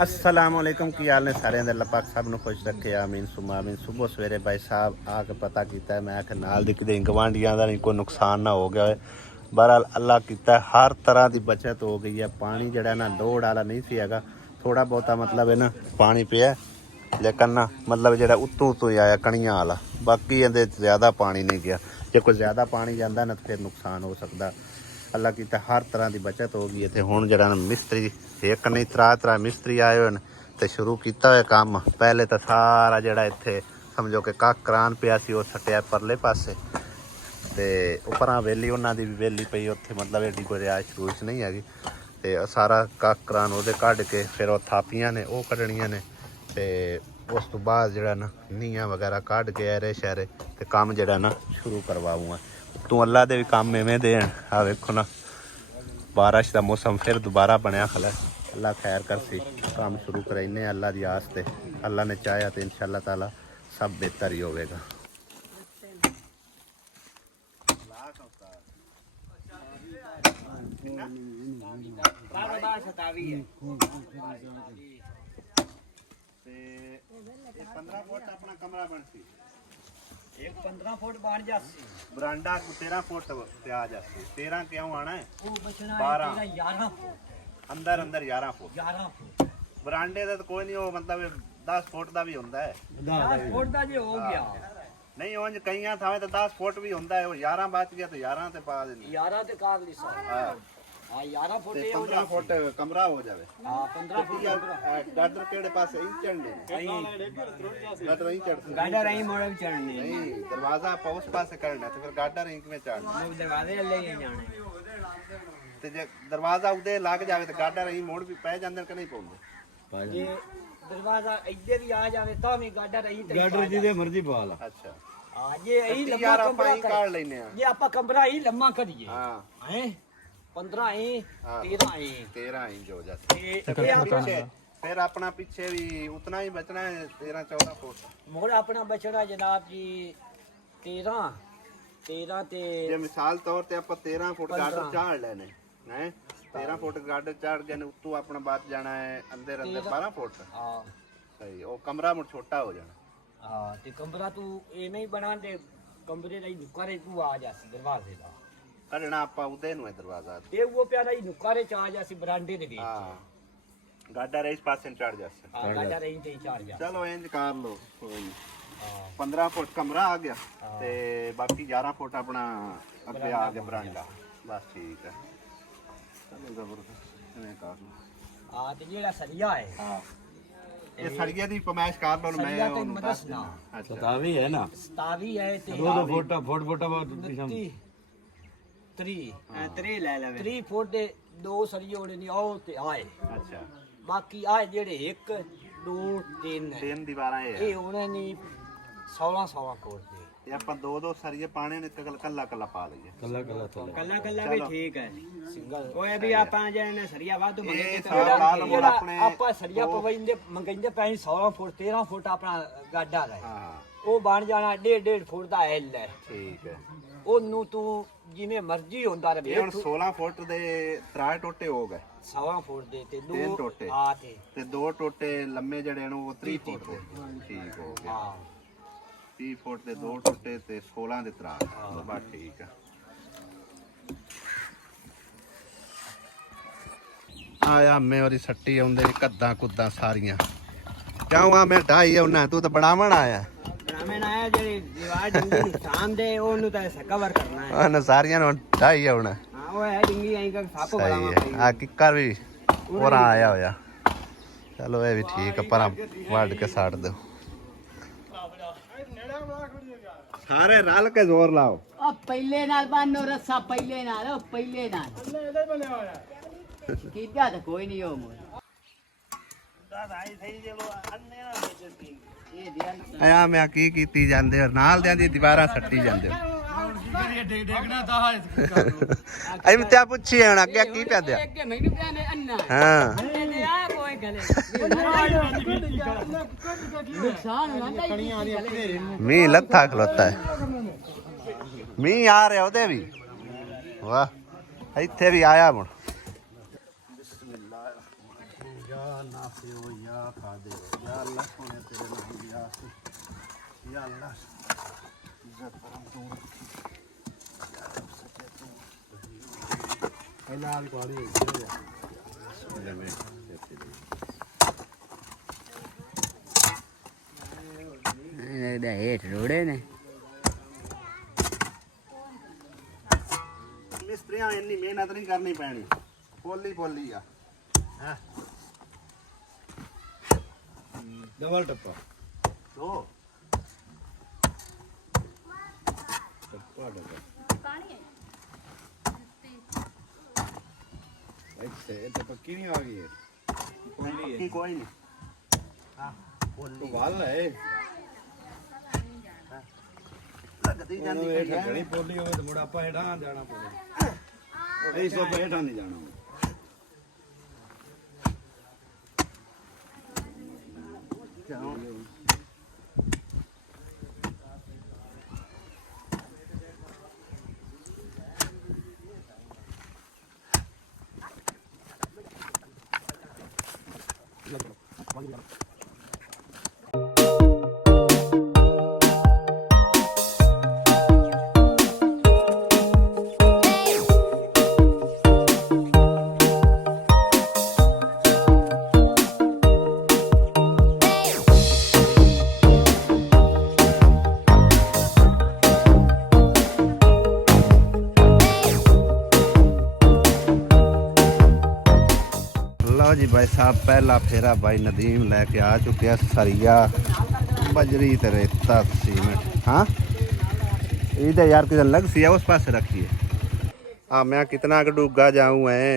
अस्सलामुअलैकुम की हाल ने सारे अल्लाह पाक सब ਨੂੰ खुश रखे आमीन सुमा आमीन। सुबह सवेरे भाई साहब आके पता किया मैं आख नाल दी किते गवांढियां दा नहीं कोई नुकसान ना हो गया है। बहरहाल अल्लाह किया हर तरह की बचत हो गई है। पानी जड़ा ना लोड़ वाला नहीं सी हैगा, थोड़ा बहुता मतलब है ना पानी पिया, लेकिन ना मतलब जड़ा उत्तों उत्तों ही आया कणियां वाला, बाकी इहदे ज़्यादा पानी नहीं गया। जे कोई ज़्यादा पानी जाता ना तो फिर नुकसान हो सकता। अल्लाह की हर तरह की बचत हो गई है। हुण जड़ा मिस्त्री एक नहीं त्रा मिस्त्री आए हुए तो शुरू किया हुआ काम। पहले तो सारा जड़ा इत्थे समझो कि कक्क करान पिया सी वो सट्टिया परले पासे ते उपरां वेली उन्हां दी भी वेली पई उत्थे, मतलब एडी कोई रिहाइश रूइश नहीं हैगी। ते सारा कक्क करान ओहदे कढ के फिर वो थापियां ने वो कड्ढनियां ने ते उस तो बाद जड़ा ना नीआं वगैरह कढ के ऐरे शैरे ते काम जड़ा ना शुरू करवाऊंगा। तू अल्लाह दे भी काम इवें देन। आ वेखो ना बारिश का मौसम फिर दोबारा बनया खला। अल्लाह खैर कर सी काम शुरू कराइने अल्लाह की आस ते। अल्लाह ने चाहा तो इंशाअल्लाह ताला सब बेहतर ही होगा। एक 15 फुट बन जासी, बरांडा 13 फुट पे आ जासी। 13 क्यों आना है? वो बचना 12 है 11 फुट, अंदर अंदर 11 फुट। 11 फुट बरांडे का तो कोई नहीं, वो मतलब 10 फुट का भी होता है। 10 फुट का जो हो गया नहीं उंज कई थावे तो 10 फुट भी होता है। वो 11 बच गया तो 11 ते पा देने। 11 ते कार ली सा। हाँ हां 11 फुट ते ये हो 15 फुट कमरा हो जावे। हां 15 फुट गाडर केड़े पासे ही चढ़ने गाडर ही चढ़ते गाड़ा रही मोड़ भी चढ़ने नहीं, दरवाजा आप उस पासे करना तो फिर गाडर ही में चढ़ना। वो दरवाजे ले ही जाने ते जे दरवाजा उदे लग जावे तो गाडर ही मोड़ भी पै जांदे कि नहीं पौंदे। ये दरवाजा इधर भी आ जावे तो भी गाड़ा रही ते गाडर जिदे मर्जी पा ला। अच्छा हां ये यही लंबा यार कमरा ਆਪਾਂ ਹੀ ਕਾੜ ਲੈਨੇ ਆ। ये आपा कमरा ही लंबा करिए हां हैं 15 ही हाँ। 13 ही 13 इंच हो जाता है। ये आपा फिर अपना पीछे भी उतना ही बचना है 13 14 फुट। मोड़ अपना बचना जनाब जी 13 ते जे मिसाल तौर ते आप 13 फुट 15 गाडर चाड़ लेने हैं। 13 फुट गाडर चाड़ गए उतों अपना बात जाना है अंदर अंदर 12 फुट। हाँ सही वो कमरा मुड़ छोटा हो जाना। हाँ ते कमरा तू एवें ही बना दे, कमरे लाई नुकारे तू आ जासी दरवाजे दा करना आपा उदे नु है दरवाजा ते वो प्यारा ही नुकारे च आ जासी बरांडे दे विच। हां गाडर इस पासे चढ़ जासे। हां गाड़ा रही ते चार जा। चलो इंज कर लो कोई नहीं। हां 15 फुट कमरा आ गया ते बाकी 11 फुट अपना अगे आ गया बरांडा। बस ठीक है चलो जबरदस्त इवें कर लो। हां ते जेड़ा सरिया है हां ये सरिया दी फरमाइश कर लो मैं सरिया ते उन्हें मदद दस ना देना। अच्छा सतावी है ना, सतावी है ते 2 फुट बाद 3 ले ले 3 फुट दे 2 सरिये होने नहीं आओ ते आए। अच्छा बाकी आए जेड़े 1 2 3 तीन दीवारां ये है होने नहीं 16 कोट दे। ये अपन दो दो सरिये पाने ने कल्ला कल्ला पा लइए। कल्ला कल्ला थोड़ा कल्ला कल्ला भी ठीक है सिंगल कोई भी आपा जेने सरिया वादू ये मंगे सारा लाल मोड़ अपने आपा सरिया पवइंदे मंगेंदे पै 16 फुट 13 फुट अपना गाडा रहे हां वो बन जाना 1.5 फुट दा एल है। ठीक है ओनू तू जिਵੇਂ ਮਰਜ਼ੀ ਹੁੰਦਾ ये ਰਵੇ हुन 16 फुट दे त्रै टोटे हो गए। 16 फुट ਦੇ ਤੇ तीन ਦੋ टोटे ਆ ਤੇ ते दो टोटे लम्बे जड़े ने वो 30 फुट दे। ठीक हो गया ਹਾਂ 30 फुट दे दो टोटे ते 16 दे त्रै। बस ठीक है आया मैं और सट्टी आउंदे कद्दां कुद्दां सारियां क्यों आ मैं ढाई आउना तू तो बनावण आया। ਬਣਾਵੇਂ ਆਇਆ ਜਿਹੜੀ ਦੀਵਾਰ ਡੰਗੀ ਨਿਸ਼ਾਨ ਦੇ ਉਹਨੂੰ ਤਾਂ ਕਵਰ ਕਰਨਾ ਹੈ। ਉਹਨੇ ਸਾਰੀਆਂ ਨੂੰ ਢਾਈ ਆਉਣਾ। ਹਾਂ ਉਹ ਹੈ ਡੰਗੀ ਐਂ ਕਰ ਸਾਪੋ ਸਹੀ ਬਣਾਵਾ ਹੈ ਆ ਕਿੱਕਰ ਵੀ ਹੋਰ ਆਇਆ ਹੋਇਆ। ਚਲੋ ਇਹ ਵੀ ਠੀਕ ਹੈ ਪਰ ਵੱਢ ਕੇ ਛੱਡ ਦਿਓ। ਸਾਰੇ ਰਲ ਕੇ ਜ਼ੋਰ ਲਾਓ। ਆ ਪਹਿਲੇ ਨਾਲ ਬਾਨੋ ਰੱਸਾ ਪਹਿਲੇ ਨਾਲ ਉਹ ਪਹਿਲੇ ਨਾਲ ਕਿੱਦਾਂ ਤਾਂ ਕੋਈ ਨਹੀਂ ਹੋ ਮੋਰ ਆ ਮੈਂ ਕੀ ਕੀਤੀ ਜਾਂਦੇ ਹੋ ਨਾਲ ਦਿਆਂ ਦੀ ਦੀਵਾਰਾਂ ਸੱਟੀ ਜਾਂਦੇ ਹੋ। ਐਵੇਂ ਤੇ ਪੁੱਛੀ ਹੁਣ ਅੱਗੇ ਕੀ ਪਿਆ ਦਿਆ। ਅੱਗੇ ਮੈਨੂੰ ਕਹਿੰਦੇ ਅੰਨਾ ਹਾਂ ਤੇ ਆ ਕੋਈ ਗਲੇ ਨੁਕਸਾਨ ਹੁੰਦਾ ਹੀ ਮੀਂਹ ਲੱਥਾ ਖਲੋਤਾ ਹੈ। ਮੀਂਹ ਆ ਰਿਹਾ ਉਹਦੇ ਵੀ ਵਾਹ ਇੱਥੇ ਵੀ ਆਇਆ ਹੁਣ। या खा दे या अल्लाह सोने तेरे नाम या या अल्लाह इज्जत परम तू रखी या रब सच्चे तू ਪਹਿਲਾਂ ਆ ਕੋੜੀ ਇਹਦਾ ਹੇਠ ਰੋੜੇ ਨੇ ਮਿਸਤਰੀਆਂ ਇੰਨੀ ਮਿਹਨਤ ਨਹੀਂ ਕਰਨੀ ਪੈਣੀ ਪੋਲੀ ਪੋਲੀ ਆ ਹੈ ਡਬਲ ਟੱਪਾ ਦੋ ਟੱਪਾ ਡਬਲ ਇੱਥੇ ਇਹ ਤਾਂ ਪੱਕੀ ਨਹੀਂ ਆ ਗਈ ਹੈ ਪੱਕੀ ਕੋਈ ਨਹੀਂ ਹਾਂ ਪੋਲੀ ਗੱਲ ਹੈ ਲੱਗਦੀ ਜਾਂਦੀ ਇਹ ਪਈ ਠੱਗਣੀ ਪੋਲੀ ਹੋਵੇ ਤਾਂ ਮੁੜ ਆਪਾਂ ਹੇਠਾਂ ਜਾਣਾ ਪਵੇ ਇਹ ਸਭ ਹੇਠਾਂ ਨਹੀਂ ਜਾਣਾ ਕਿਉਂ ਲਓ ਜੀ ਭਾਈ ਸਾਹਿਬ ਪਹਿਲਾ ਫੇਰਾ ਭਾਈ ਨਦੀਮ ਲੈ ਕੇ ਆ ਚੁੱਕਿਆ ਸਰੀਆ बजरी ਤੇ ਰੇਤਾ ਸੀਮੈਂਟ हाँ इधर यार किधर लग सी है उस पास से रखिए हाँ मैं कितना डूगा जाऊँ है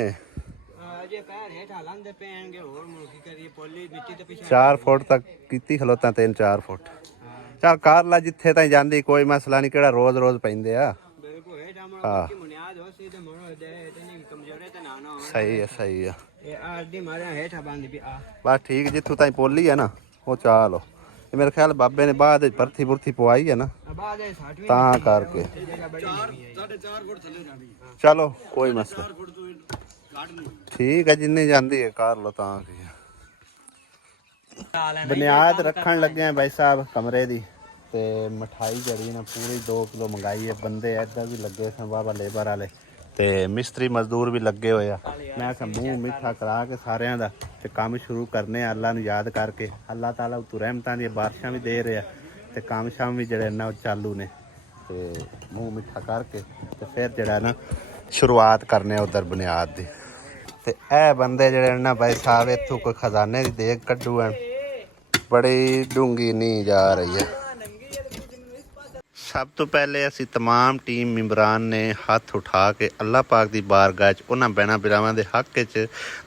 ਜੇ ਪੈਰ ਹੇਠਾਂ ਲੰਘਦੇ ਪੈਣਗੇ ਹੋਰ ਮੁੜ ਕੀ ਕਰੀਏ ਪੋਲੀ ਮਿੱਟੀ ਤੇ ਪਿਛਾ 4 ਫੁੱਟ ਤੱਕ ਕੀਤੀ ਖਲੋਤਾ 3-4 ਫੁੱਟ ਚੱਲ ਕਰ ਲਾ ਜਿੱਥੇ ਤਾਈਂ ਜਾਂਦੀ ਕੋਈ ਮਸਲਾ ਨਹੀਂ ਕਿਹੜਾ ਰੋਜ਼ ਪੈਂਦੇ ਆ ਬਿਲਕੁਲ ਹੇਠਾਂ ਮੁੜ ਹਾਂ। ਕੀ ਬੁਨਿਆਦ ਹੋ ਸੀ ਤੇ ਮੁੜ ਦੇ ਤੇ ਨਹੀਂ ਕਮਜ਼ੋਰੇ ਤੇ ਨਾ ਨਾ ਸਹੀ ਹੈ ਇਹ ਆਰਡੀ ਮਾਰਿਆ ਹੇਠਾਂ ਬੰਦ ਵੀ ਆ ਬਸ ਠੀਕ ਜਿੱਥੋਂ ਤਾਈਂ ਪੋਲੀ ਹੈ ਨਾ ਉਹ ਚਾਲੋ ਇਹ ਮੇਰੇ ਖਿਆਲ ਬਾਬੇ ਨੇ ਬਾਅਦ ਵਿੱਚ ਭਰਤੀ ਪੁਰਥੀ ਪਵਾਈ ਹੈ ਨਾ ਬਾਅਦ ਇਹ 60ਵੀਂ ਤਾਂ ਕਰਕੇ 4.5 ਫੁੱਟ ਥੱਲੇ ਜਾਣੀ ਚਲੋ ਕੋਈ ਮਸਲਾ 4 ਫੁੱਟ ਤੋਂ ਘੱਟ ਨਹੀਂ ਠੀਕ ਹੈ ਜਿੰਨੀ ਜਾਂਦੀ ਹੈ ਕਰ ਲੋ ਤਾਂ ਕੀ ਬੁਨਿਆਦ ਰੱਖਣ ਲੱਗੇ ਆ ਭਾਈ ਸਾਹਿਬ ਕਮਰੇ ਦੀ ਤੇ ਮਠਾਈ ਜਿਹੜੀ ਨਾ ਪੂਰੀ 2 ਕਿਲੋ ਮੰਗਾਈ ਹੈ ਬੰਦੇ ਇੱਧਰ ਵੀ ਲੱਗੇ ਸਨ ਬਾਬਾ ਲੇਬਰ ਵਾਲੇ ਤੇ ਮਿਸਤਰੀ ਮਜ਼ਦੂਰ ਵੀ ਲੱਗੇ ਹੋਏ ਆ ਮੈਂ ਕਿਹਾ ਮੂੰਹ ਮਿੱਠਾ ਕਰਾ ਕੇ ਸਾਰਿਆਂ ਦਾ ਤੇ ਕੰਮ ਸ਼ੁਰੂ ਕਰਨੇ ਆ ਅੱਲਾ ਨੂੰ ਯਾਦ ਕਰਕੇ ਅੱਲਾਹ ਤਾਲਾ ਉਤੋਂ ਰਹਿਮਤਾਂ ਦੀਆਂ ਬਾਰਿਸ਼ਾਂ ਵੀ ਦੇ ਰਿਹਾ ਤੇ ਕੰਮ ਸ਼ਾਮ ਵੀ ਜਿਹੜੇ ਨਾ ਉਹ ਚਾਲੂ ਨੇ ਤੇ ਮੂੰਹ ਮਿੱਠਾ ਕਰਕੇ ਤੇ ਫਿਰ ਜਿਹੜਾ ਨਾ ਸ਼ੁਰੂਆਤ ਕਰਨੇ ਉਧਰ ਬੁਨਿਆਦ ਦੀ ਤੇ ਇਹ ਬੰਦੇ ਜਿਹੜੇ ਨਾ ਭਾਈ ਸਾਹਿਬ ਇੱਥੋਂ ਕੋਈ ਖਜ਼ਾਨੇ ਦੀ ਦੇਖ ਕੱਢੂ ਹਨ ਬੜੀ ਡੂੰਗੀ ਨਹੀਂ ਜਾ ਰਹੀ ਹੈ ਸਭ ਤੋਂ ਪਹਿਲੇ ਅਸੀਂ तमाम ਟੀਮ ਮੈਂਬਰਾਂ ਨੇ ਹੱਥ ਉਠਾ ਕੇ ਅੱਲਾਹ ਪਾਕ ਦੀ ਬਾਰਗਾਹ 'ਚ ਉਹਨਾਂ ਭੈਣਾਂ ਭਰਾਵਾਂ ਦੇ ਹੱਕ 'ਚ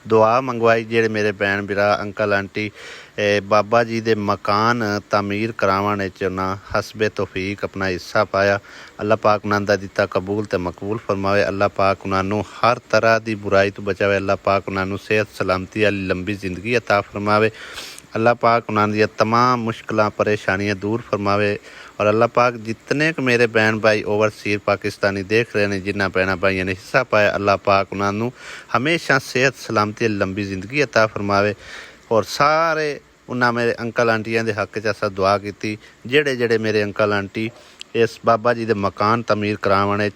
ਦੁਆ ਮੰਗਵਾਈ ਜਿਹੜੇ ਮੇਰੇ ਭੈਣ ਭਰਾ ਅੰਕਲ ਆਂਟੀ ਬਾਬਾ ਜੀ ਦੇ ਮਕਾਨ ਤਾਮੀਰ ਕਰਾਉਣ ਵਿੱਚ ਉਹਨਾਂ ਹਸਬੇ ਤੌਫੀਕ ਆਪਣਾ ਹਿੱਸਾ ਪਾਇਆ ਅੱਲਾਹ ਪਾਕ ਉਹਨਾਂ ਦਾ ਦਿੱਤਾ ਕਬੂਲ ਤੇ ਮਕਬੂਲ ਫਰਮਾਵੇ ਅੱਲਾਹ ਪਾਕ ਉਹਨਾਂ ਨੂੰ ਹਰ ਤਰ੍ਹਾਂ ਦੀ ਬੁਰਾਈ ਤੋਂ ਬਚਾਵੇ ਅੱਲਾਹ ਪਾਕ ਉਹਨਾਂ ਨੂੰ ਸਿਹਤ ਸਲਾਮਤੀ ਵਾਲੀ ਲੰਬੀ ਜ਼ਿੰਦਗੀ عطا ਫਰਮਾਵੇ अल्लाह पाक उन्होंने तमाम मुश्किल परेशानियाँ दूर फरमावे और अल्लाह पाक जितने के मेरे बहन भाई ओवरसीज पाकिस्तानी देख रहे हैं जिन्होंने भैन भाइयों ने हिस्सा पाया अल्लाह पाक उन्होंने हमेशा सेहत सलामती लंबी जिंदगी अता फरमावे और सारे उन्होंने मेरे अंकल आंटियां के हक च असा दुआ की जेड़े जेड़े मेरे अंकल आंटी इस बाबा जी के मकान तमीर कराने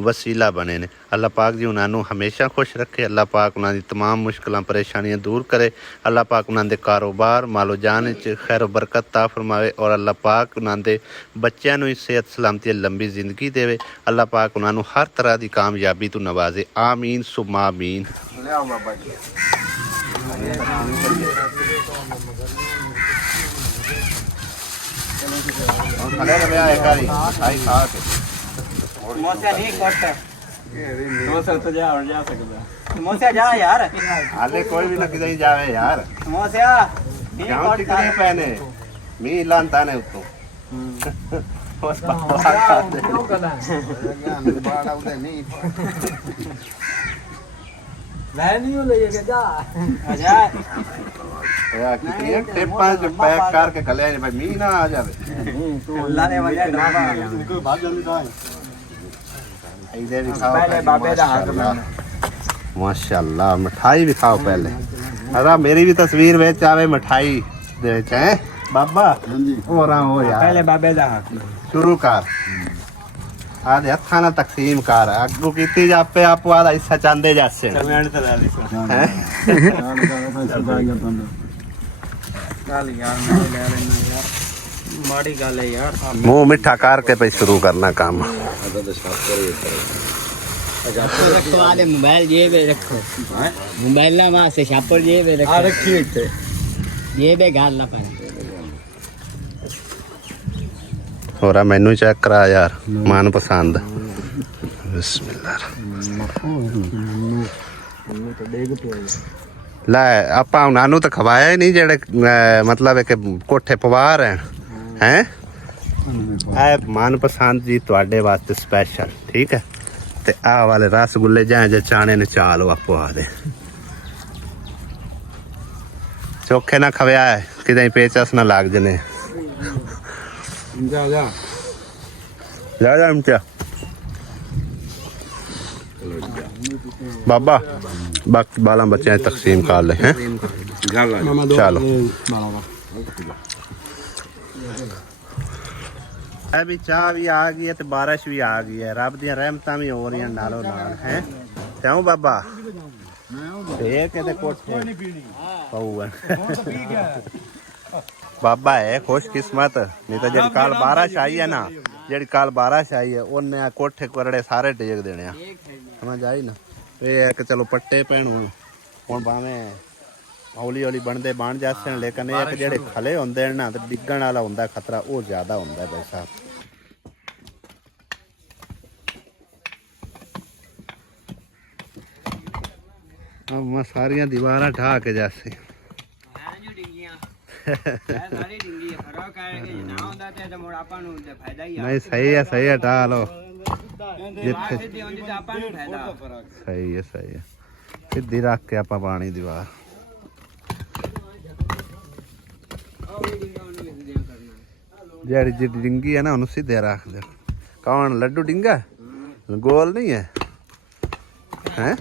वसीला बने ने अल्लाह पाक जी उन्होंने हमेशा खुश रखे अल्लाह पाक उन्होंने तमाम मुश्किल परेशानियां दूर करे अल्लाह पाक उन्होंने कारोबार मालो जान खैर बरकत ता फरमावे और अल्लाह पाक उन्होंने बच्चों को सेहत सलामती लंबी जिंदगी देवे अल्लाह पाक उन्होंने हर तरह की कामयाबी तो नवाजे आमीन सुमा आमीन बाबा जी हाले कोई भी ना किधर जावे यार क्यों टिकने पैने मी लानता ने उत्तो बस मैं नहीं ले के जा आजा यार कितनी टेपा जो पैक करके कले भाई मी ना आ जावे अल्लाह ने वजह ढाबा कोई बात जल्दी ना इधर भी खाओ पहले बाबे दा हाथ माशाल्लाह मिठाई भी खाओ पहले ਅਰਾ ਮੇਰੀ ਵੀ ਤਸਵੀਰ ਵਿੱਚ ਆਵੇ ਮਠਾਈ ਦੇ ਵਿੱਚ ਹੈ ਬਾਬਾ ਹੋਰਾਂ ਹੋ ਯਾਰ ਪਹਿਲੇ ਬਾਬੇ ਦਾ ਸ਼ੁਰੂ ਕਰ ਆਦੇ ਹੱਥਾਂ ਨਾਲ ਤਕਸੀਮ ਕਰ ਅੱਗੂ ਕੀਤੀ ਜਾਪੇ ਆਪੋ ਆਦਾ ਹਿੱਸਾ ਚਾਂਦੇ ਜਾਸੇ ਚਮਿਆਣ ਤੇ ਲੈ ਲਈ ਹੈ ਚੱਲ ਯਾਰ ਮੈਂ ਲੈ ਲੈਣਾ ਯਾਰ ਮਾੜੀ ਗੱਲ ਹੈ ਯਾਰ ਮੂੰਹ ਮਿੱਠਾ ਕਰਕੇ ਪਈ ਸ਼ੁਰੂ ਕਰਨਾ ਕੰਮ रखो आधे मोबाइल जेब में रखो मोबाइल ना वहाँ से छापर जेब में रखो रखी थे जेब में गाल ना पाए ਹੋਰਾ ਮੈਨੂੰ ਚੈੱਕ ਕਰਾ ਯਾਰ ਮਨ ਪਸੰਦ ਬਿਸਮਿਲ੍ਲਾ ਲੈ ਆਪਾਂ ਉਹਨਾਂ ਨੂੰ ਤਾਂ ਖਵਾਇਆ ਹੀ ਨਹੀਂ ਜਿਹੜੇ ਮਤਲਬ ਹੈ ਕਿ ਕੋਠੇ ਪਵਾਰ ਹੈ ਹੈ ਇਹ ਮਨ ਪਸੰਦ ਜੀ ਤੁਹਾਡੇ ਵਾਸਤੇ ਸਪੈਸ਼ਲ ਠੀਕ ਹੈ ਤੇ ਆਹ ਵਾਲੇ ਰਸਗੁੱਲੇ ਜਾਂ ਜੇ ਚਾਣੇ ਨੇ ਚਾਲੋ ਆਪੋ ਆ ਦੇ ਚੋਖੇ ਨਾ ਖਵਿਆ ਹੈ ਕਿਤੇ ਪੇਚਸ ਨਾ ਲੱਗ ਜਨੇ जा जा ਜਾ ਇਮਤਿਆ ਬਾਬਾ ਬਾਕੀ ਬਾਲਾਂ ਬੱਚਿਆਂ ਤਕਸੀਮ ਕਰ ਲੈ ਹੈ ਚਲੋ ਇਹ ਵੀ ਚਾਹ ਵੀ ਆ ਗਈ ਹੈ ਤੇ ਬਾਰਿਸ਼ ਵੀ ਆ ਗਈ ਹੈ ਰੱਬ ਦੀਆਂ ਰਹਿਮਤਾਂ ਵੀ ਹੋ ਰਹੀਆਂ ਨਾਲੋਂ ਨਾਲ ਹੈ ਕਿਉਂ ਬਾਬਾ ਇਹ ਕਿਤੇ ਕੋਠੇ ਪਊਆ ਬਾਬਾ ਹੈ ਖੁਸ਼ਕਿਸਮਤ ਨਹੀਂ ਤਾਂ ਜਿਹੜੀ ਕੱਲ ਬਾਰਿਸ਼ ਆਈ ਹੈ ਨਾ ਜਿਹੜੀ ਕੱਲ ਬਾਰਿਸ਼ ਆਈ ਹੈ ਉਹਨੇ ਆ ਕੋਠੇ ਕਰੜੇ ਸਾਰੇ ਡੇਗ ਦੇਣੇ ਆ ਸਮਝ ਆਈ ਨਾ ਇਹ ਹੈ ਕਿ ਚਲੋ ਪੱਟੇ ਪੈਣ ਹੁਣ ਭਾਵੇਂ ਹੌਲੀ ਹੌਲੀ ਬਣਦੇ ਬਣ ਜਾਂਦੇ ਨੇ ਲੇਕਿਨ ਇਹ ਕਿ ਜਿਹੜੇ ਖਲੇ ਹੁੰਦੇ ਨੇ ਨਾ ਤੇ ਡਿੱਗਣ ਵਾਲਾ ਹੁੰਦਾ ਖਤਰਾ ਉਹ ਜ਼ਿਆਦਾ ਹੁੰਦਾ ਭਾਈ ਸਾਹਿਬ अब मैं सारियां दीवारा ढा के जैसे नहीं सही है ढा लो सही है सीधी रख के आप पानी दीवार जड़ी जी डिंगी है ना उन्हें सीधे रख दे कौन लड्डू डिंगा गोल नहीं है हैं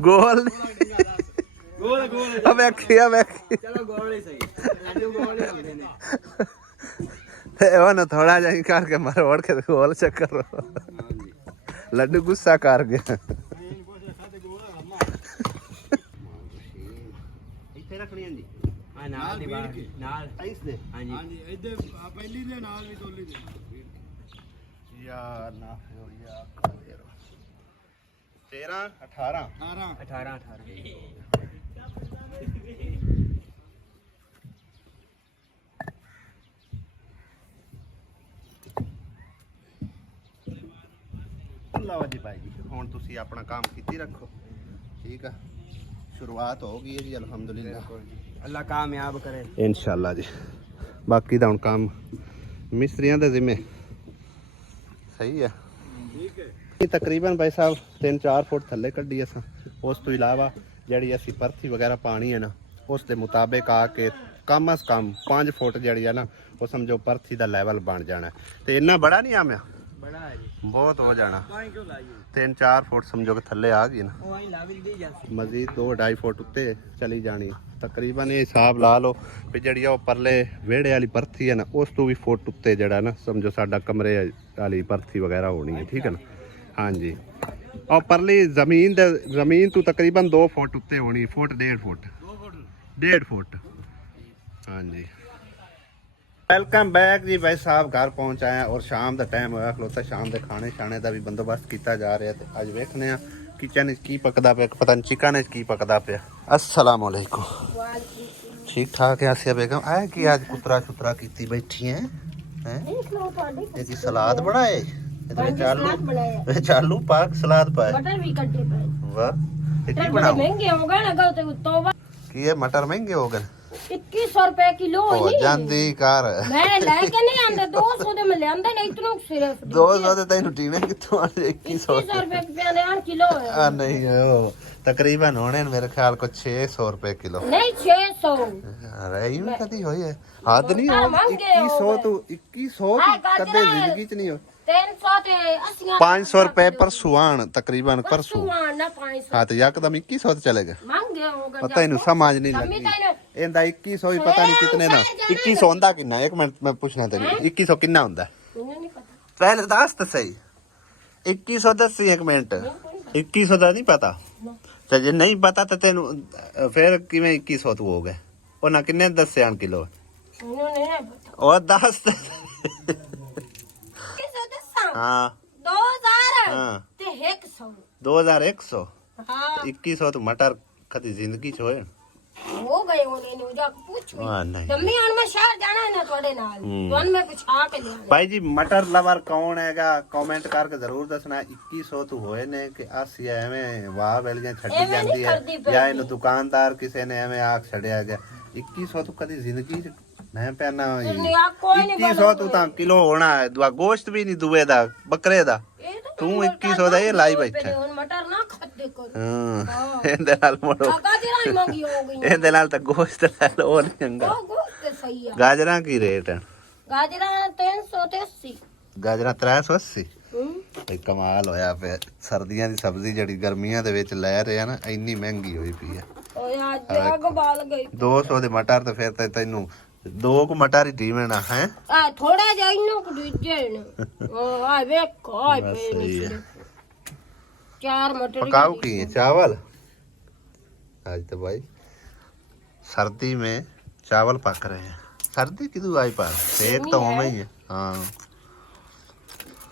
गोल अब चलो गोल ही सही लड्डू गोल ही होते ने वो ना थोड़ा जाई करके मरोड़ के गोल चक्कर लड्डू गुस्सा कर गया ਇੱਥੇ ਰੱਖਣੀ ਜੀ ਹਾਂ ਨਾਲ ਦੀ ਬਾਹਰ ਨਾਲ ਇਸ ਦੇ ਹਾਂਜੀ ਇੱਥੇ ਪਹਿਲੀ ਦੇ ਨਾਲ ਵੀ ਤੋਲੀ ਦੇ ਯਾਰ ਨਾ ਹੋ ਯਾਰ 13 18 ਲਓ ਜੀ ਭਾਈ ਜੀ ਹੁਣ ਤੁਸੀਂ ਆਪਣਾ ਕੰਮ ਕੀਤੀ ਰੱਖੋ ਠੀਕ ਆ ਸ਼ੁਰੂਆਤ ਹੋ ਗਈ ਹੈ ਜੀ ਅਲਹਮਦੁਲਿਲਾ ਅੱਲਾ ਕਾਮਯਾਬ ਕਰੇ ਇਨਸ਼ਾਅੱਲਾ ਜੀ ਬਾਕੀ ਦਾ ਹੁਣ ਕੰਮ ਮਿਸਤਰੀਆਂ ਦੇ ਜ਼ਿੰਮੇ ਸਹੀ ਹੈ ਠੀਕ ਹੈ ਇਹ ਤਕਰੀਬਨ ਭਾਈ ਸਾਹਿਬ 3-4 ਫੁੱਟ ਥੱਲੇ ਕੱਢੀ ਅਸਾਂ ਉਸ ਤੋਂ ਇਲਾਵਾ ਜਿਹੜੀ ਅਸੀਂ ਪਰਥੀ ਵਗੈਰਾ ਪਾਣੀ ਹੈ ਨਾ ਉਸ ਦੇ ਮੁਤਾਬਿਕ ਆ ਕੇ ਕਮ ਅਸ ਕਮ 5 ਫੁੱਟ ਜਿਹੜੀ ਆ ਨਾ ਉਹ ਸਮਝੋ ਪਰਥੀ ਦਾ ਲੈਵਲ ਬਣ ਜਾਣਾ ਤੇ ਇੰਨਾ ਬੜਾ ਨਹੀਂ ਆਮਿਆ ਬੜਾ ਹੈ ਜੀ ਬਹੁਤ ਹੋ ਜਾਣਾ ਤਾਂ ਕਿਉਂ ਲਾਈਏ 3-4 ਫੁੱਟ ਸਮਝੋ ਕਿ ਥੱਲੇ ਆ ਗਈ ਨਾ ਉਹ ਆਈ ਲਾਵਿਲ ਦੀ ਜਾਂਦੀ ਮਜ਼ੀਦ 2-2.5 ਫੁੱਟ ਉੱਤੇ ਚਲੀ ਜਾਣੀ ਤਕਰੀਬਨ ਇਹ ਹਿਸਾਬ ਲਾ ਲਓ ਵੀ ਜਿਹੜੀ ਉਹ ਪਰਲੇ ਵਿਹੜੇ ਵਾਲੀ ਪਰਥੀ ਹੈ ਨਾ ਉਸ ਤੋਂ ਵੀ ਫੁੱਟ ਉੱਤੇ ਜਿਹੜਾ ਨਾ ਸਮਝੋ ਸਾਡਾ ਕਮਰੇ ਵਾਲੀ ਪਰਥੀ ਵਗੈਰਾ ਹੋਣੀ ਹੈ ਠੀਕ ਹੈ ਨਾ ਹਾਂਜੀ और परली जमीन तो तकरीबन 2 फुट उत्ते होनी फुट 1.5 फुट हाँ जी वेलकम बैक जी भाई साहब घर पहुँच आए और शाम का टाइम होया खलोता शाम के खाने शाने का भी बंदोबस्त किया जा रहा है अज वेखने किचन की पकदा पे पता नहीं चिकन की पकदा पे अस्सलाम वालेकुम ठीक ठाक है आसिया बेगम आए कि आज कुतरा शुतरा की बैठी हैं सलाद बनाए चालू पाक सलाद पाए मटर भी कटे पे वाह मटर बड़े महंगे हो गए ना तो तौबा कि ये मटर महंगे हो गए 2100 रुपए किलो ओ नहीं ਜਾਂਦੀ ਕਰ मैं लेके नहीं आंदा 200 दे में ले आंदा नहीं इतना सिर्फ 200 ਦੇ ਤੈਨੂੰ ਟੀਵੇਂ ਕਿੱਥੋਂ ਆ 2100 रुपए पे यार किलो है ਆ ਨਹੀਂ ਉਹ ਤਕਰੀਬਨ ਹੋਣੇ ਨੇ ਮੇਰੇ ਖਿਆਲ ਕੋ 600 ਰੁਪਏ ਕਿਲੋ नहीं 600 ਰਹੀ ਵੀ ਕਦੀ ਹੋਈ ਹੈ ਹੱਦ ਨਹੀਂ ਹੋ 2100 ਤੋਂ 2100 ਕਦੇ ਜ਼ਿੰਦਗੀ ਚ ਨਹੀਂ ਹੋ 300 ਤੇ 80 500 रुपए पर सुहान तकरीबन पर सु ਨਾ 500 हाँ तो यकदम 2100 तो चलेगा ਮੰਗੇ ਹੋ ਗਏ पता ही समझ नहीं लगी ਇਹਦਾ 2100 ਹੀ ਪਤਾ ਨਹੀਂ ਕਿਤਨੇ ਦਾ 2100 ਹੁੰਦਾ ਕਿੰਨਾ ਇੱਕ ਮਿੰਟ ਮੈਂ ਪੁੱਛਣਾ ਤੈਨੂੰ 2100 ਕਿੰਨਾ ਹੁੰਦਾ ਮੈਨੂੰ ਨਹੀਂ ਪਤਾ ਪਹਿਲੇ ਦੱਸ ਤਾਂ ਸਹੀ 2100 ਦੱਸੀ ਇੱਕ ਮਿੰਟ 2100 ਦਾ ਨਹੀਂ ਪਤਾ ਤੇ ਜੇ ਨਹੀਂ ਪਤਾ ਤਾਂ ਤੈਨੂੰ ਫਿਰ ਕਿਵੇਂ 2100 ਤੂੰ ਹੋ ਗਿਆ ਉਹਨਾਂ ਕਿੰਨੇ ਦੱਸਿਆ ਕਿਲੋ ਮੈਨੂੰ ਨਹੀਂ ਪਤਾ ਉਹ ਦੱਸ ਤੇ ਸਹੀ। ਕਿਸੋ ਦੱਸਾਂ ਹਾਂ 2000 ਹਾਂ ਤੇ 100 2100 ਹਾਂ 2100 तो मटर कदी जिंदगी च होए ਹੋ ਗਏ ਉਹਨੇ ਨੂੰ ਜਾ ਕੇ ਪੁੱਛ हाँ नहीं ਜੰਮੀ ਹੁਣ ਮੈਂ ਸ਼ਹਿਰ ਜਾਣਾ ਹੈ ਨਾ ਤੁਹਾਡੇ ਨਾਲ ਤੁਹਾਨੂੰ ਮੈਂ ਪੁੱਛਾ ਕੇ ਲਿਆਣਾ भाई जी मटर लवर कौन हैगा कमेंट करके जरूर दसना 2100 तो होए ने कि आसी एवें वाह वेलियां छड्डी एवें नहीं जांदी है करदी पैंदी। या इन दुकानदार किसी ने एवें आख छड़िया गया 2100 तो कदी जिंदगी च मैं पैना नहीं, आ कोई नहीं 2100 तो ता किलो होना है दुआ गोश्त भी नहीं दुए दा बकरे दा ਇਹ ਤਾਂ तू 2100 ਦਾ ਇਹ ਲਾਈ ਬੈਠਾ ਹੁਣ ਮਟਰ ਨਾ ਖਾਦੇ ਕਰੋ ਹਾਂ ਇਹਦੇ ਨਾਲ ਮੋੜੋ ਕਾਕਾ ਦੀ ਰਾਈ ਮੰਗੀ ਹੋ ਗਈ ਇਹਦੇ ਨਾਲ ਤਾਂ ਗੋਸ਼ਤ ਲੈ ਲਓ ਉਹ ਨਹੀਂ ਚੰਗਾ ਉਹ ਗੋਸ਼ਤ ਸਹੀ ਆ ਗਾਜਰਾਂ ਕੀ ਰੇਟ ਹੈ ਗਾਜਰਾਂ 300 ਤੇ 80 ਗਾਜਰਾਂ 380 ਹੂੰ ਇਹ ਕਮਾਲ ਹੋਇਆ ਪਿਆ ਸਰਦੀਆਂ ਦੀ ਸਬਜ਼ੀ ਜਿਹੜੀ ਗਰਮੀਆਂ ਦੇ ਵਿੱਚ ਲੈ ਰਹੇ ਆ ਨਾ ਇੰਨੀ ਮਹਿੰਗੀ ਹੋਈ ਪਈ ਆ ਓਏ ਅੱਜ ਅੱਗ ਬਾਲ ਗਈ 200 ਦੇ ਮਟਰ ਤੇ ਫਿਰ ਤਾਂ ਤੈਨੂੰ ਦੋ ਕੁ ਮਟਰ ਹੀ ਟੀਵਣਾ ਹੈ ਆ ਥੋੜਾ ਜਿਹਾ ਇਹਨੂੰ ਕੁੜੀਜੇ ਨੇ ਉਹ ਆ ਵੇਖ ਆ ਸਹੀ ਹੈ। ਚਾਰ ਮਟਰ पकाओ की है चावल आज तो भाई सर्दी में चावल पक रहे हैं सर्दी की आई पर सेक तो होना ही है हाँ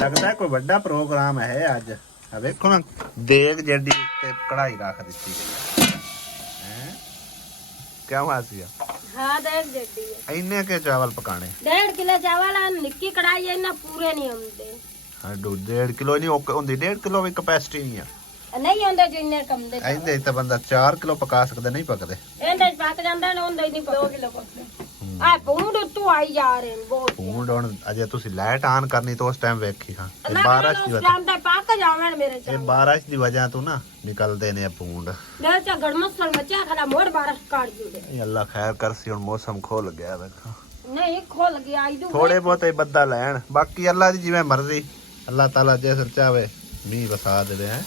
लगता है कोई बड़ा प्रोग्राम है आज अब देखो ना देग जड़ी ते कढ़ाई रख दी है क्या हुआ सी ਹਾਂ ਦੇਖ ਜੱਡੀ ਹੈ इन्ने के चावल पकाने 1.5 किलो चावल ਆ ਨਿੱਕੀ ਕੜਾਈ ਇਹਨਾਂ ਪੂਰੇ ਨਹੀਂ ਆਉਂਦੇ हाँ 1.5 किलो नहीं होंदी 1.5 किलो भी कैपेसिटी नहीं है ਨਹੀਂ ਆਉਂਦੇ ਜਿੰਨੇ ਕੰਮ ਦੇ ਇਹਦੇ ਤਾਂ ਬੰਦਾ 4 ਕਿਲੋ ਪਕਾ ਸਕਦਾ ਨਹੀਂ ਪਕਦੇ ਇਹਦੇ ਚ ਪੱਕ ਜਾਂਦਾ ਨਾ ਹੁੰਦਾ ਹੀ ਨਹੀਂ 2 ਕਿਲੋ ਪੱਕਦੇ ਆ ਪੂੰਡ ਤੂੰ ਆਈ ਜਾ ਰਹੇ ਨੇ ਬਹੁਤ ਫੋਨ ਹੁਣ ਅਜੇ ਤੁਸੀਂ ਲਾਈਟ ਆਨ ਕਰਨੀ ਤਾਂ ਉਸ ਟਾਈਮ ਵੇਖੀ ਹਾਂ ਇਹ ਮੈਂ ਬਾਰਿਸ਼ ਦੀ ਵਜ੍ਹਾ ਜਾਂਦਾ ਪੱਕ ਜਾਵਣ ਮੇਰੇ ਚ ਇਹ ਬਾਰਿਸ਼ ਦੀ ਵਜ੍ਹਾ ਤੋਂ ਨਾ ਨਿਕਲਦੇ ਨੇ ਪੂੰਡ ਮੇਰੇ ਚ ਗੜਮਸਲ ਮਚਿਆ ਖੜਾ ਮੋੜ ਬਾਰਿਸ਼ ਕਾਟ ਜੂਦੇ ਇਹ ਅੱਲਾ ਖੈਰ ਕਰਸੀ ਹੁਣ ਮੌਸਮ ਖੁੱਲ ਗਿਆ ਵੇਖੋ ਨਹੀਂ ਖੋਲ ਗਿਆ ਇਦੂ ਥੋੜੇ ਬਹੁਤੇ ਬੱਦਾ ਲੈਣ ਬਾਕੀ ਅੱਲਾ ਦੀ ਜਿਵੇਂ ਮਰਜ਼ੀ ਅੱਲਾ ਤਾਲਾ ਜੇ ਸਿਰ ਚਾਵੇ ਮੀਂਹ ਵਸਾ ਦੇਵੇ ਹੈ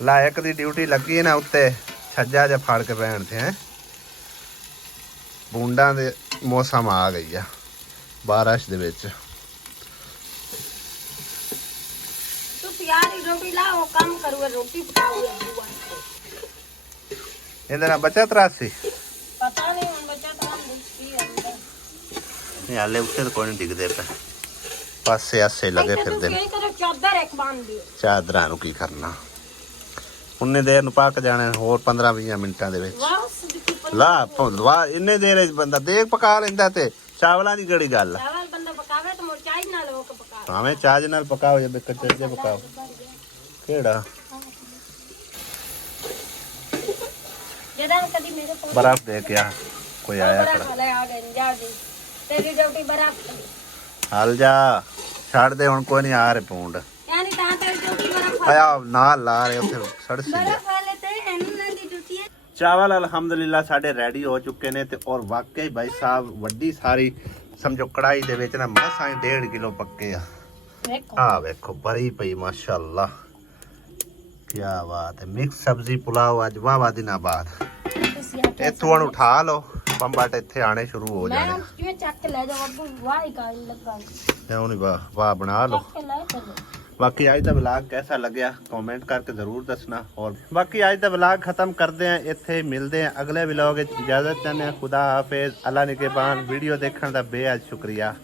ਲਾਇਕ ਦੀ ਡਿਊਟੀ ਲੱਗੀ ਨਾ ਉੱਤੇ ਛੱਜਾ ਜਿਹਾ ਫਾੜ ਕੇ ਪੈਣ ਤੇ ਹੈ ਬੂੰਡਾਂ ਦੇ ਮੌਸਮ ਆ ਗਈ ਆ ਬਾਰਿਸ਼ ਦੇ ਵਿੱਚ ਤੁਸੀਂ ਯਾਰ ਰੋਟੀ ਲਾਓ ਕੰਮ ਕਰੂਗਾ ਰੋਟੀ ਪਕਾਉਗਾ ਇਹਦੇ ਨਾਲ ਬੱਚਤ ਰਾਸੀ ਪਤਾ ਨਹੀਂ ਹੁਣ ਬੱਚਾ ਤਾਂ ਕੀ ਹੁੰਦਾ ਨਹੀਂ ਹਾਲੇ ਉੱਤੇ ਤਾਂ ਕੋਈ ਨਹੀਂ ਡਿੱਗਦੇ ਪਏ ਪਾਸੇ ਆਸੇ ਲੱਗੇ ਫਿਰਦੇ ਨੇ ਕੀ ਕਰੋ ਚਾਦਰ ਇੱਕ ਬੰਨ ਦਿਓ ਚਾਦਰਾਂ ਨੂੰ ਕੀ ਕਰਨਾ ਉਨੇ ਦੇਰ ਨੂੰ ਪੱਕ ਜਾਣੇ ਹੋਰ 15-20 ਮਿੰਟਾਂ ਦੇ ਵਿੱਚ ਬਸ ਲਾ ਭੁੰਦਵਾ ਇੰਨੇ ਦੇਰ ਵਿੱਚ ਬੰਦਾ ਦੇਖ ਪਕਾ ਲੈਂਦਾ ਤੇ ਚਾਵਲਾਂ ਦੀ ਕਿਹੜੀ ਗੱਲ ਆ ਚਾਵਲ ਬੰਦਾ ਪਕਾਵੇ ਤਾਂ ਮੋਰ ਚਾਹ ਨਾਲ ਹੋ ਕੇ ਪਕਾਵੇ ਭਾਵੇਂ ਚਾਜ ਨਾਲ ਪਕਾਓ ਜਾਂ ਕੱਚੇ ਜੇ ਪਕਾਓ ਕਿਹੜਾ ਜਦੋਂ ਕਦੀ ਮੇਰੇ ਕੋਲ ਬਰਫ਼ ਦੇ ਕੇ ਆ ਕੋਈ ਆਇਆ ਬਰਫ਼ ਖੜਾ ਵਾਲੇ ਆ ਗਏ ਜਾ ਜੀ ਤੇਰੀ ਡਿਊਟੀ ਬਰਫ਼ ਹਲ ਜਾ ਛੱਡ ਦੇ ਹੁਣ ਕੋਈ ਨਹੀਂ ਆ ਰਹੇ ਪੂੰਡ ਯਾਨੀ ਤਾਂ ਤੇਰੀ ਡਿਊਟੀ ਬਰਫ਼ ਆਇਆ ਨਾਲ ਲਾ ਰਹੇ ਉੱਥੇ ਸੜਸੀ ਬਰਫ਼ ਵਾਲੇ ਤੇ ਇਹਨਾਂ ਦੀ ਡਿਊਟੀ ਹੈ ਚਾਵਲ ਅਲਹਮਦੁਲਿਲਾ ਸਾਡੇ ਰੈਡੀ ਹੋ ਚੁੱਕੇ ਨੇ ਤੇ ਔਰ ਵਾਕਈ ਭਾਈ ਸਾਹਿਬ ਵੱਡੀ ਸਾਰੀ ਸਮਝੋ ਕੜਾਈ ਦੇ ਵਿੱਚ ਨਾ ਮਸਾਂ 1.5 ਕਿਲੋ ਪੱਕੇ ਆ ਵੇਖੋ ਆ ਵੇਖੋ ਭਰੀ ਪਈ ਮਾਸ਼ਾਅੱਲਾ ਕੀ ਬਾਤ ਹੈ ਮਿਕਸ ਸਬਜ਼ੀ ਪੁਲਾਓ ਅੱਜ ਵਾਹ ਦਿਨਾਂ ਬਾਅਦ ਤੁਸੀਂ ਇੱਥੋਂ ਹੁਣ ਉਠਾ ਲਓ ਪੰਬਾਟ ਇੱਥੇ ਆਣੇ ਸ਼ੁਰੂ ਹੋ ਮੈਂ ਜਾਣੇ ਕਿਵੇਂ ਚੱਕ ਕੇ ਲੈ ਜਾਵਾਂ ਅੱਗੋਂ ਵਾਹ ਕਰ ਲੱਗਾ ਤੇ ਹੁਣ ਵਾਹ ਬਣਾ ਲਓ ਚੱਕ ਕੇ ਲੈ ਚੱਲੋ ਬਾਕੀ ਅੱਜ ਦਾ ਵਲੌਗ कैसा ਲੱਗਿਆ ਕਮੈਂਟ ਕਰਕੇ ਜ਼ਰੂਰ ਦੱਸਣਾ ਔਰ ਬਾਕੀ ਅੱਜ ਦਾ ਵਲੌਗ ਖਤਮ ਕਰਦੇ ਆ ਇੱਥੇ ਮਿਲਦੇ ਆ ਅਗਲੇ ਵਲੌਗ ਵਿੱਚ ਇਜਾਜ਼ਤ ਚਾਹੁੰਦੇ ਆ ਖੁਦਾ ਹਾਫਿਜ਼ ਅੱਲਾ ਨਿਗਹਿਬਾਨ ਵੀਡੀਓ ਦੇਖਣ ਦਾ ਬੇਹੱਦ ਸ਼ੁਕਰੀਆ